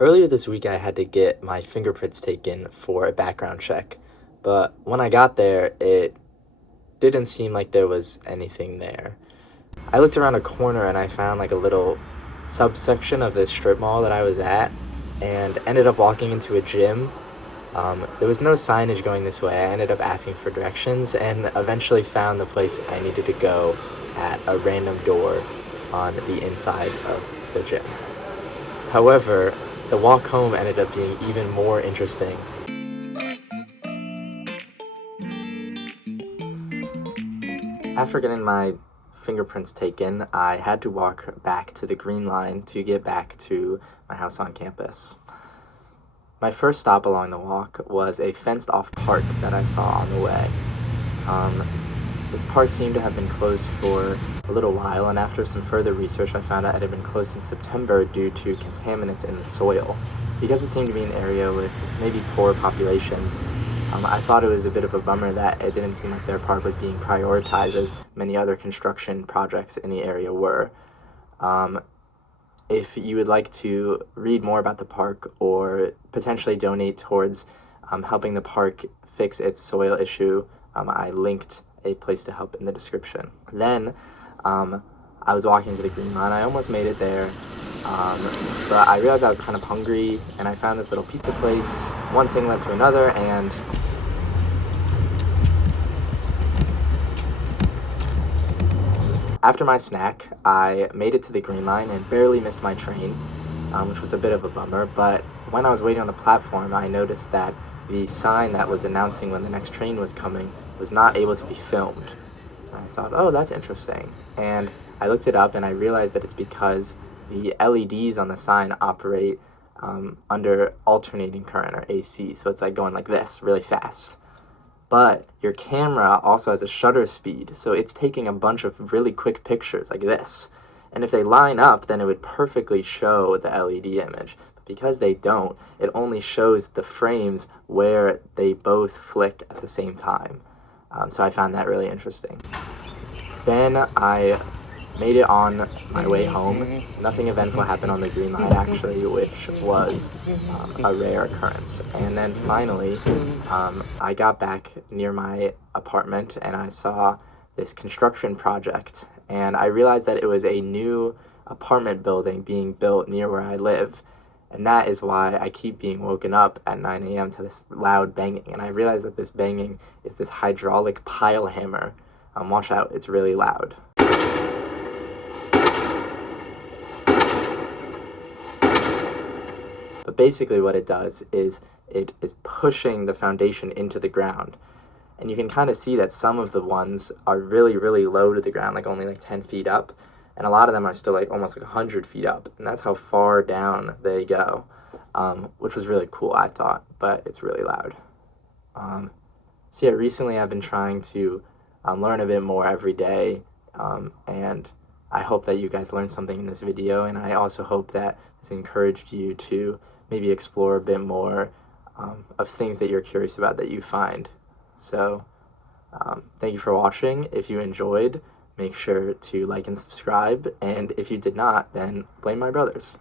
Earlier this week, I had to get my fingerprints taken for a background check, but when I got there, it didn't seem like there was anything there. I looked around a corner and I found like a little subsection of this strip mall that I was at and ended up walking into a gym. There was no signage going this way. I ended up asking for directions and eventually found the place I needed to go at a random door on the inside of the gym. However, the walk home ended up being even more interesting. After getting my fingerprints taken, I had to walk back to the Green Line to get back to my house on campus. My first stop along the walk was a fenced off park that I saw on the way. Um, this park seemed to have been closed for a little while, and after some further research, I found out it had been closed in September due to contaminants in the soil. Because it seemed to be an area with maybe poor populations, I thought it was a bit of a bummer that it didn't seem like their park was being prioritized as many other construction projects in the area were. Um, if you would like to read more about the park or potentially donate towards helping the park fix its soil issue, I linked a place to help in the description. Then I was walking to the Green Line. I almost made it there, but I realized I was kind of hungry, and I found this little pizza place. One thing led to another, and after my snack, I made it to the Green Line and barely missed my train, which was a bit of a bummer. But when I was waiting on the platform, I noticed that the sign that was announcing when the next train was coming was not able to be filmed. And I thought, oh, that's interesting. And I looked it up and I realized that it's because the LEDs on the sign operate under alternating current or AC. So it's like going like this really fast. But your camera also has a shutter speed, so it's taking a bunch of really quick pictures like this. And if they line up, then it would perfectly show the LED image. But because they don't, it only shows the frames where they both flick at the same time. So I found that really interesting. Then I made it on my way home. Nothing eventful happened on the Green Line, actually, which was a rare occurrence. And then finally, I got back near my apartment and I saw this construction project. And I realized that it was a new apartment building being built near where I live. And that is why I keep being woken up at 9 a.m. to this loud banging. And I realized that this banging is this hydraulic pile hammer. Watch out, it's really loud. But basically what it does is it is pushing the foundation into the ground. And you can kind of see that some of the ones are really, really low to the ground, like only like 10 feet up. And a lot of them are still like almost like 100 feet up. And that's how far down they go, which was really cool, I thought. But it's really loud. So yeah, recently I've been trying to learn a bit more every day. And I hope that you guys learned something in this video. And I also hope that this encouraged you to maybe explore a bit more of things that you're curious about that you find. So thank you for watching. If you enjoyed, make sure to like and subscribe. And if you did not, then blame my brothers.